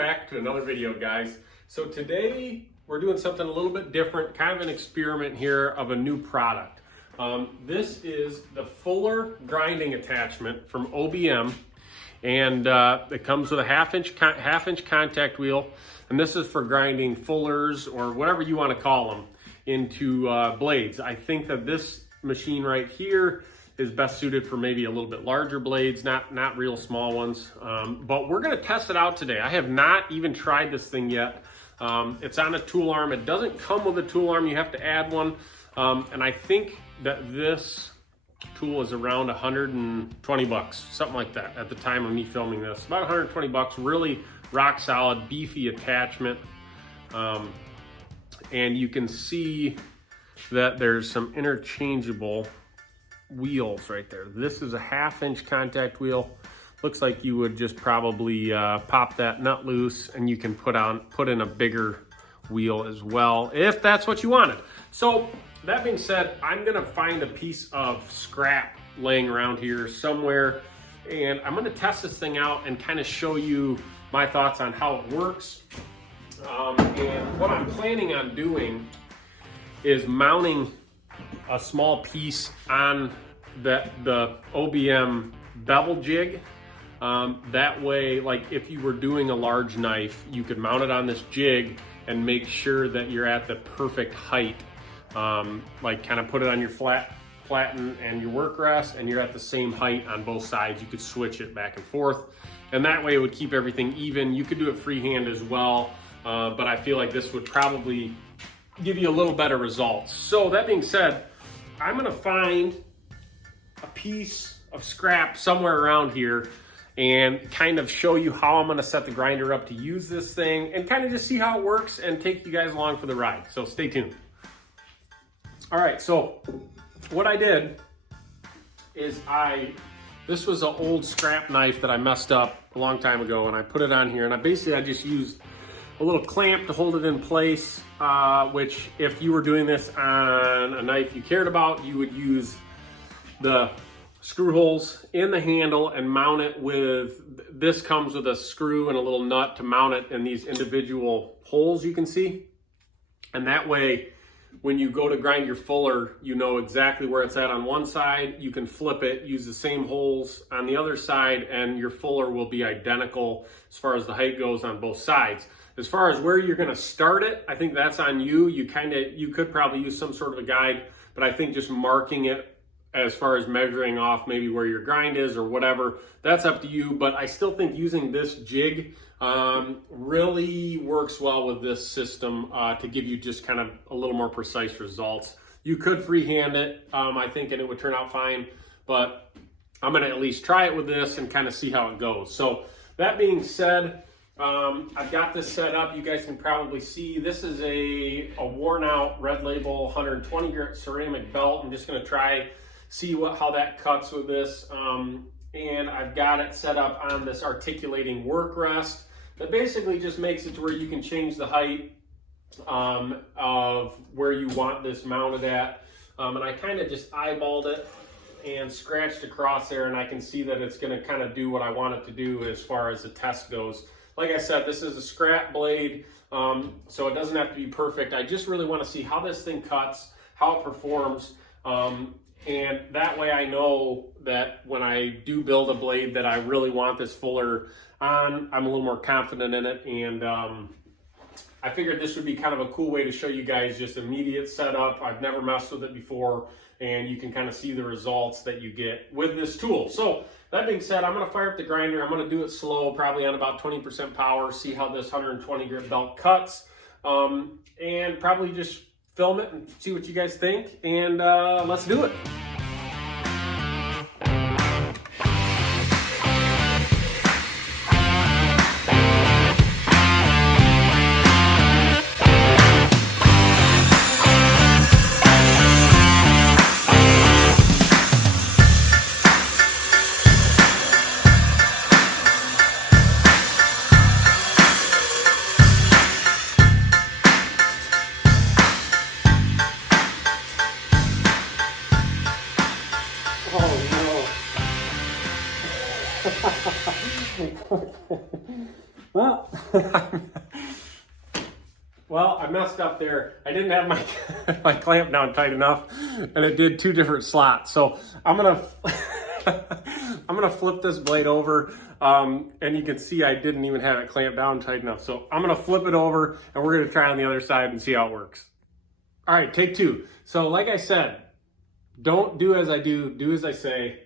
back to another video, guys. So today we're doing something a little bit different, kind of an experiment here of a new product. This is the Fuller grinding attachment from OBM, and it comes with a half inch contact wheel, and this is for grinding fullers or whatever you want to call them into blades. I think that this machine right here is best suited for maybe a little bit larger blades, not real small ones. But we're gonna test it out today. I have not even tried this thing yet. It's on a tool arm. It doesn't come with a tool arm, you have to add one. And I think that this tool is around 120 bucks, something like that at the time of me filming this. About 120 bucks, really rock solid, beefy attachment. And you can see that there's some interchangeable wheels right there. This is a half-inch contact wheel. Looks like you would just probably pop that nut loose, and you can put in a bigger wheel as well if that's what you wanted. So that being said, I'm gonna find a piece of scrap laying around here somewhere, and I'm gonna test this thing out and kind of show you my thoughts on how it works. And what I'm planning on doing is mounting a small piece on the OBM bevel jig. That way, like if you were doing a large knife, you could mount it on this jig and make sure that you're at the perfect height. Like kind of put it on your platen and your work rest, and you're at the same height on both sides. You could switch it back and forth, and that way it would keep everything even. You could do it freehand as well, but I feel like this would probably give you a little better results. So that being said, I'm gonna find a piece of scrap somewhere around here and kind of show you how I'm gonna set the grinder up to use this thing and kind of just see how it works and take you guys along for the ride. So stay tuned. All right, so what I did is this was an old scrap knife that I messed up a long time ago, and I put it on here, and I just used a little clamp to hold it in place, which if you were doing this on a knife you cared about, you would use the screw holes in the handle and mount it with, this comes with a screw and a little nut to mount it in these individual holes you can see. And that way, when you go to grind your fuller, you know exactly where it's at on one side. You can flip it, use the same holes on the other side, and your fuller will be identical as far as the height goes on both sides. As far as where you're gonna start it, I think that's on you. You could probably use some sort of a guide, but I think just marking it as far as measuring off maybe where your grind is or whatever, that's up to you. But I still think using this jig really works well with this system to give you just kind of a little more precise results. You could freehand it, I think, and it would turn out fine, but I'm gonna at least try it with this and kind of see how it goes. So that being said, I've got this set up. You guys can probably see this is a worn out Red Label 120 grit ceramic belt. I'm just gonna see how that cuts with this. And I've got it set up on this articulating work rest that basically just makes it to where you can change the height of where you want this mounted at. And I kind of just eyeballed it and scratched across there, and I can see that it's gonna kind of do what I want it to do as far as the test goes. Like I said, this is a scrap blade, so it doesn't have to be perfect. I just really want to see how this thing cuts, how it performs, and that way I know that when I do build a blade that I really want this fuller on, I'm a little more confident in it. And I figured this would be kind of a cool way to show you guys just immediate setup. I've never messed with it before, and you can kind of see the results that you get with this tool. So that being said, I'm gonna fire up the grinder. I'm gonna do it slow, probably on about 20% power, see how this 120 grit belt cuts, and probably just film it and see what you guys think, and let's do it. Well, well, I messed up there. I didn't have my my clamp down tight enough, and it did 2 different slots. So I'm gonna I'm gonna flip this blade over, and you can see I didn't even have it clamped down tight enough. So I'm gonna flip it over, and we're gonna try on the other side and see how it works. All right, take 2. So like I said, don't do as I do, do as I say.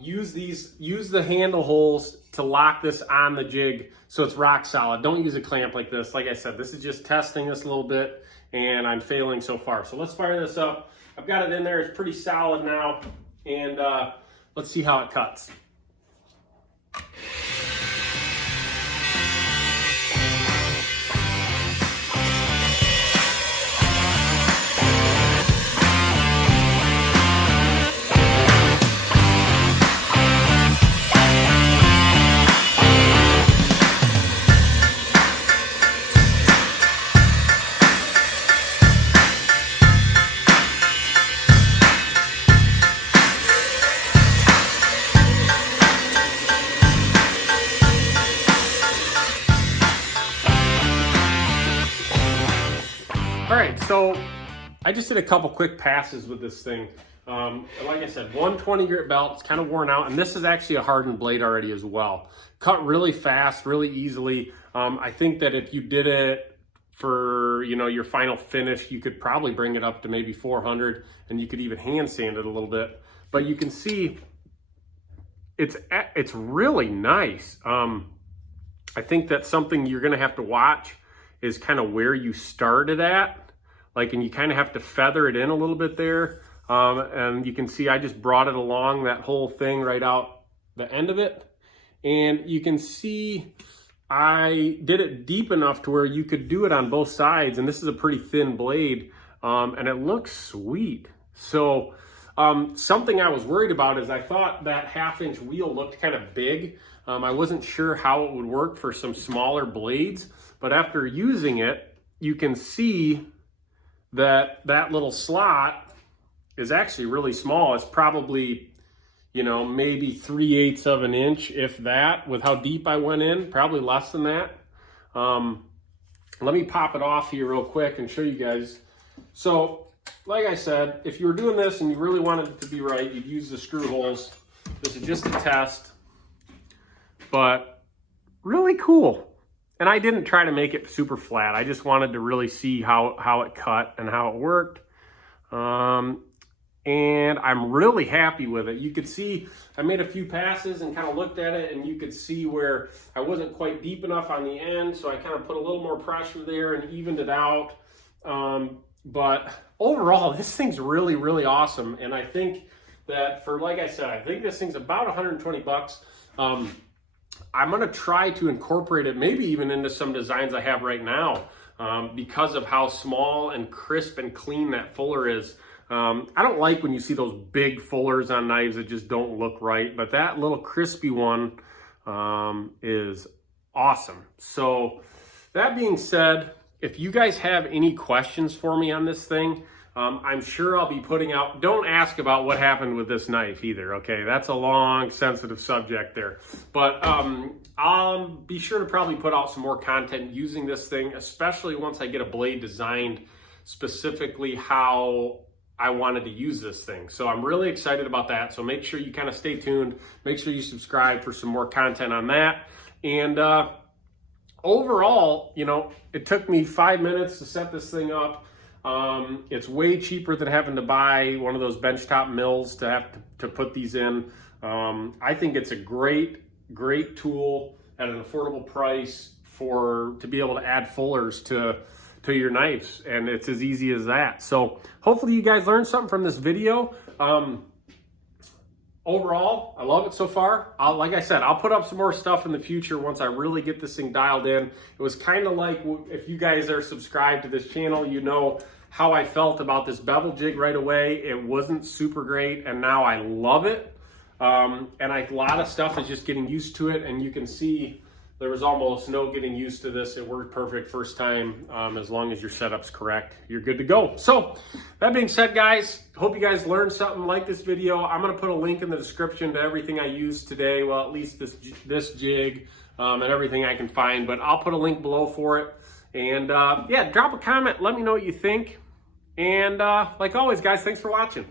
Use the handle holes to lock this on the jig so it's rock solid. Don't use a clamp like this. Like I said, this is just testing this a little bit, and I'm failing so far. So let's fire this up. I've got it in there. It's pretty solid now, and let's see how it cuts. All right, so I just did a couple quick passes with this thing. Like I said, 120 grit belt, it's kind of worn out, and this is actually a hardened blade already as well. Cut really fast, really easily. I think that if you did it for, you know, your final finish, you could probably bring it up to maybe 400, and you could even hand sand it a little bit. But you can see it's really nice. I think that's something you're gonna have to watch is kind of where you started at. Like, and you kind of have to feather it in a little bit there. And you can see I just brought it along that whole thing right out the end of it. And you can see I did it deep enough to where you could do it on both sides. And this is a pretty thin blade, and it looks sweet. So something I was worried about is I thought that 1/2-inch wheel looked kind of big. I wasn't sure how it would work for some smaller blades, but after using it, you can see that that little slot is actually really small. It's probably, you know, maybe 3/8 of an inch, if that, with how deep I went in, probably less than that. Let me pop it off here real quick and show you guys. So, like I said, if you were doing this and you really wanted it to be right, you'd use the screw holes. This is just a test, but really cool. And I didn't try to make it super flat. I just wanted to really see how it cut and how it worked. And I'm really happy with it. You could see I made a few passes and kind of looked at it, and you could see where I wasn't quite deep enough on the end, so I kind of put a little more pressure there and evened it out. But overall, this thing's really, really awesome. And I think that for, like I said, I think this thing's about 120 bucks. I'm gonna try to incorporate it maybe even into some designs I have right now, because of how small and crisp and clean that fuller is. I don't like when you see those big fullers on knives that just don't look right, but that little crispy one is awesome. So that being said, if you guys have any questions for me on this thing, I'm sure I'll be putting out, don't ask about what happened with this knife either, okay? That's a long, sensitive subject there. But I'll be sure to probably put out some more content using this thing, especially once I get a blade designed specifically how I wanted to use this thing. So I'm really excited about that. So make sure you kind of stay tuned. Make sure you subscribe for some more content on that. And overall, you know, it took me 5 minutes to set this thing up. It's way cheaper than having to buy one of those benchtop mills to have to put these in. I think it's a great tool at an affordable price to be able to add fullers to your knives, and it's as easy as that. So hopefully you guys learned something from this video. Overall, I love it so far. Like I said, I'll put up some more stuff in the future once I really get this thing dialed in. It was kind of like, if you guys are subscribed to this channel, you know how I felt about this bevel jig right away. It wasn't super great, and now I love it. And a lot of stuff is just getting used to it, and you can see There was almost no getting used to this. It worked perfect first time. As long as your setup's correct, you're good to go. So that being said, guys, hope you guys learned something. Like this video. I'm going to put a link in the description to everything I used today. Well, at least this jig and everything I can find, but I'll put a link below for it. And yeah, drop a comment. Let me know what you think. And like always, guys, thanks for watching.